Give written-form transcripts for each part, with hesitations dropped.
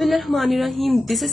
Bismillahirrahmanirrahim. This is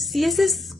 CSS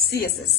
CSS.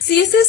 CSS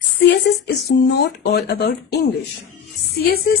CSS is not all about English. CSS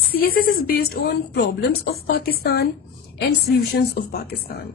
CSS is based on problems of Pakistan and solutions of Pakistan.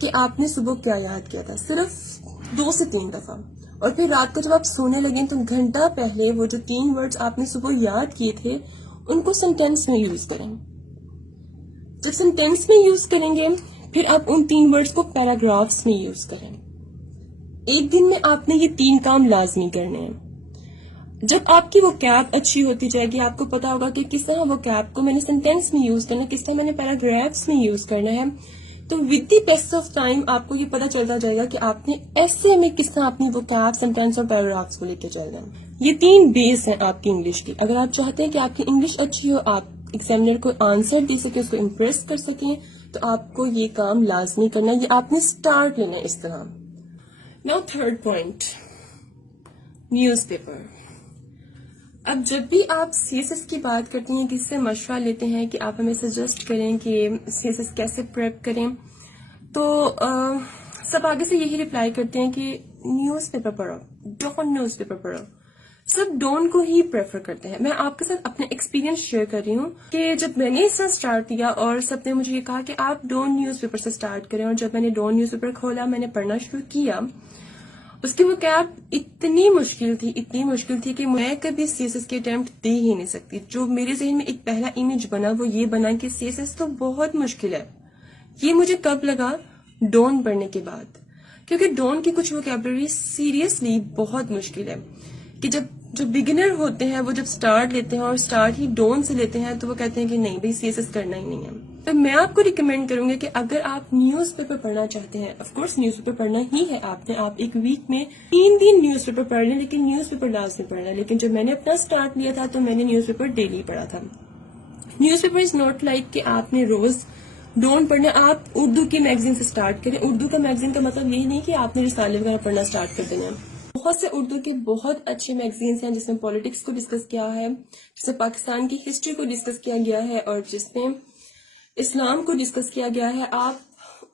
کہ آپ نے صبح کیا یاد کیا تھا، صرف 2 سے 3 دفعہ. اور پھر رات کو جب آپ سونے لگیں تو گھنٹہ پہلے وہ جو 3 ورڈز آپ نے صبح یاد کیے تھے ان کو سینٹینس میں یوز کریں. جب سینٹینس میں یوز کریں گے پھر آپ ان 3 ورڈز کو پیراگرافس میں یوز کریں. ایک دن میں آپ نے یہ 3 کام لازمی کرنے ہیں. جب آپ کی وہ کیپ اچھی ہوتی جائے گی، آپ کو پتا ہوگا کہ کس طرح وہ کیپ کو میں نے سینٹینس میں یوز کرنا ہے، کس طرح میں نے پیراگرافس میں یوز کرنا ہے، تو with the pace of time آپ کو یہ پتا چلتا جائے گا کہ آپ نے ایسے میں کس طرح اپنی وہ کیپ، سینٹینس اور پیراگرافس کو لے کے چلنا ہے. یہ 3 بیس ہیں آپ کی انگلش کی. اگر آپ چاہتے ہیں کہ آپ کی انگلش اچھی ہو، آپ ایگزامینر کو آنسر دے سکیں، اس کو امپریس کر سکیں، تو آپ کو یہ کام لازمی کرنا ہے. یہ آپ نے اسٹارٹ لینا ہے اس طرح. Now third point, news paper. اب جب بھی آپ سی ایس ایس کی بات کرتی ہیں، کس سے مشورہ لیتے ہیں کہ آپ ہمیں سجیسٹ کریں کہ سی ایس ایس کیسے پریپ کریں، تو سب آگے سے یہی رپلائی کرتے ہیں کہ نیوز پیپر پڑھو، ڈونٹ نیوز پیپر پڑھو. سب ڈون کو ہی پریفر کرتے ہیں. میں آپ کے ساتھ اپنا ایکسپیرینس شیئر کر رہی ہوں کہ جب میں نے اس طرح اسٹارٹ کیا اور سب نے مجھے یہ کہا کہ آپ ڈون نیوز پیپر سے اسٹارٹ کریں، اور جب میں نے ڈون نیوز پیپر کھولا، میں نے پڑھنا شروع کیا، اس کی وہ کیپ اتنی مشکل تھی کہ میں کبھی سی ایس ایس کی اٹیمپٹ دے ہی نہیں سکتی. جو میرے ذہن میں ایک پہلا امیج بنا وہ یہ بنا کہ سی ایس ایس تو بہت مشکل ہے. یہ مجھے کب لگا؟ ڈون پڑھنے کے بعد. کیونکہ ڈون کی کچھ ووکیبلری سیریسلی بہت مشکل ہے کہ جو بگنر ہوتے ہیں وہ جب سٹارٹ لیتے ہیں اور سٹارٹ ہی ڈون سے لیتے ہیں تو وہ کہتے ہیں کہ نہیں بھائی سی ایس ایس کرنا ہی نہیں ہے. تو میں آپ کو ریکمینڈ کروں گی کہ اگر آپ نیوز پیپر پڑھنا چاہتے ہیں، آف کورس نیوز پیپر پڑھنا ہی ہے آپ ایک ویک میں 3 دن نیوز پیپر پڑھ لیں، لیکن نیوز پیپر لازمی پڑھنا ہے. لیکن جب میں نے اپنا سٹارٹ لیا تھا تو میں نے نیوز پیپر ڈیلی پڑھا تھا. News paper is not like کہ آپ نے روز ڈونٹ پڑھنا. آپ اردو کی میگزین سے سٹارٹ کریں. اردو کا میگزین کا مطلب یہی نہیں کہ آپ نے رسالے وغیرہ پڑھنا سٹارٹ کر دینا. بہت سے اردو کے بہت اچھے میگزینس ہیں جس میں پالیٹکس کو ڈسکس کیا ہے، جس میں پاکستان کی ہسٹری کو ڈسکس کیا گیا ہے، اور جس میں اسلام کو ڈسکس کیا گیا ہے. آپ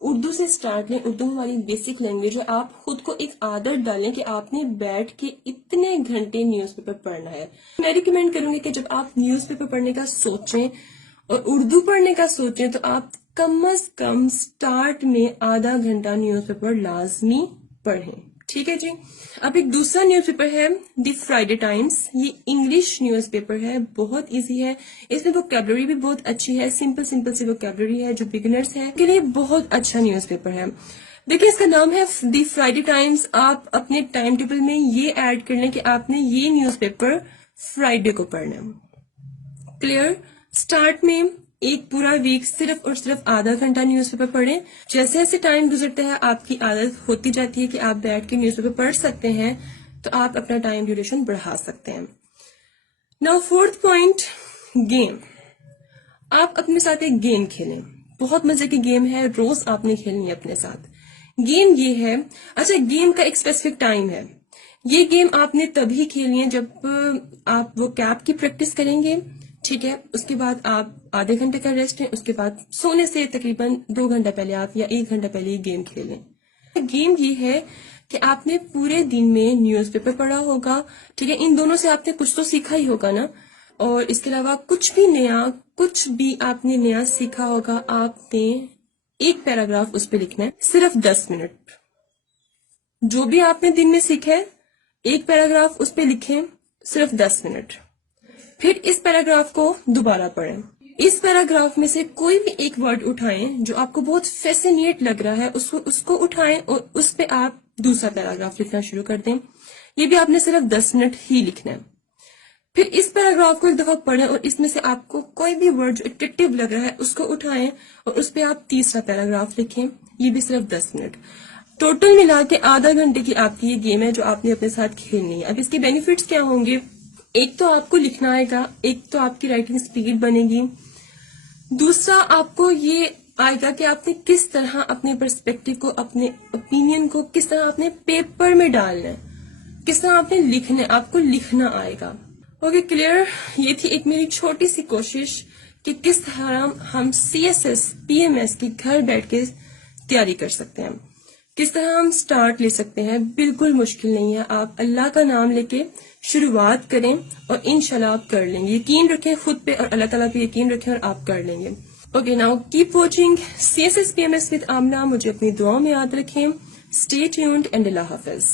اردو سے سٹارٹ لیں. اردو ہماری بیسک لینگویج ہے. آپ خود کو ایک عادت ڈالیں کہ آپ نے بیٹھ کے اتنے گھنٹے نیوز پیپر پڑھنا ہے. میں ریکمینڈ کروں گی کہ جب آپ نیوز پیپر پڑھنے کا سوچیں اور اردو پڑھنے کا سوچیں تو آپ کم از کم سٹارٹ میں آدھا گھنٹہ نیوز پیپر لازمی پڑھیں. ٹھیک ہے جی. اب ایک دوسرا نیوز پیپر ہے دی فرائیڈے ٹائمز. یہ انگلش نیوز پیپر ہے، بہت ایزی ہے. اس میں ووکیبلری بھی بہت اچھی ہے، سمپل سی ووکیبلری ہے. جو بگنرز ہیں کے لیے بہت اچھا نیوز پیپر ہے. دیکھیں اس کا نام ہے دی فرائیڈے ٹائمز. آپ اپنے ٹائم ٹیبل میں یہ ایڈ کر لیں کہ آپ نے یہ نیوز پیپر فرائیڈے کو پڑھنا ہے. کلیئر؟ سٹارٹ میں ایک پورا ویک صرف اور صرف آدھا گھنٹہ نیوز پیپر پڑھیں. جیسے جیسے ٹائم گزرتا ہے آپ کی عادت ہوتی جاتی ہے کہ آپ بیٹھ کے نیوز پیپر پڑھ سکتے ہیں، تو آپ اپنا ٹائم ڈیوریشن بڑھا سکتے ہیں. Now fourth point, game. آپ اپنے ساتھ ایک گیم کھیلیں. بہت مزے کی گیم ہے، روز آپ نے کھیلنی ہے اپنے ساتھ. گیم یہ ہے، اچھا گیم کا ایک اسپیسیفک ٹائم ہے. یہ گیم آپ نے تبھی کھیلنی ہے جب آپ وہ کیپ کی پریکٹس کریں گے. ٹھیک ہے، اس کے بعد آپ آدھے گھنٹے کا ریسٹ ہے، اس کے بعد سونے سے تقریباً 2 گھنٹہ پہلے آپ یا 1 گھنٹہ پہلے یہ گیم کھیلیں. گیم یہ ہے کہ آپ نے پورے دن میں نیوز پیپر پڑھا ہوگا. ٹھیک ہے، ان دونوں سے آپ نے کچھ تو سیکھا ہی ہوگا نا، اور اس کے علاوہ کچھ بھی آپ نے نیا سیکھا ہوگا. آپ نے ایک پیراگراف اس پہ لکھنا ہے، صرف 10 منٹ. جو بھی آپ نے دن میں سیکھا ہے ایک پیراگراف اس پہ لکھیں، صرف 10 منٹ. پھر اس پیراگراف کو دوبارہ پڑھیں. اس پیراگراف میں سے کوئی بھی ایک ورڈ اٹھائیں جو آپ کو بہت فیسینیٹ لگ رہا ہے، اس کو اٹھائیں اور اس پہ آپ دوسرا پیراگراف لکھنا شروع کر دیں. یہ بھی آپ نے صرف 10 منٹ ہی لکھنا ہے. پھر اس پیراگراف کو ایک دفعہ پڑھیں اور اس میں سے آپ کو کوئی بھی ورڈ جو اٹریکٹیو لگ رہا ہے اس کو اٹھائیں اور اس پہ آپ تیسرا پیراگراف لکھیں. یہ بھی صرف 10 منٹ. ٹوٹل ملا کے آدھا گھنٹے کی آپ کی یہ گیم ہے جو آپ نے اپنے ساتھ کھیلنی ہے. اب اس کے بینیفٹس کیا ہوں گے؟ ایک تو آپ کو لکھنا آئے گا، ایک تو آپ کی رائٹنگ سپیڈ بنے گی، دوسرا آپ کو یہ آئے گا کہ آپ نے کس طرح اپنے پرسپیکٹیو کو، اپنے اوپینین کو کس طرح آپ نے پیپر میں ڈالنا ہے، کس طرح آپ نے لکھنا ہے، آپ کو لکھنا آئے گا. Okay clear? یہ تھی ایک میری چھوٹی سی کوشش کہ کس طرح ہم C S S P M S کی گھر بیٹھ کے تیاری کر سکتے ہیں، کس طرح ہم سٹارٹ لے سکتے ہیں. بالکل مشکل نہیں ہے. آپ اللہ کا نام لے کے شروعات کریں اور انشاءاللہ آپ کر لیں گے. یقین رکھیں خود پہ اور اللہ تعالیٰ پہ یقین رکھیں اور آپ کر لیں گے. Okay now keep watching CSS PMS with Amna. مجھے اپنی دعاؤں میں یاد رکھیں. اسٹے ٹیونڈ اینڈ اللہ حافظ.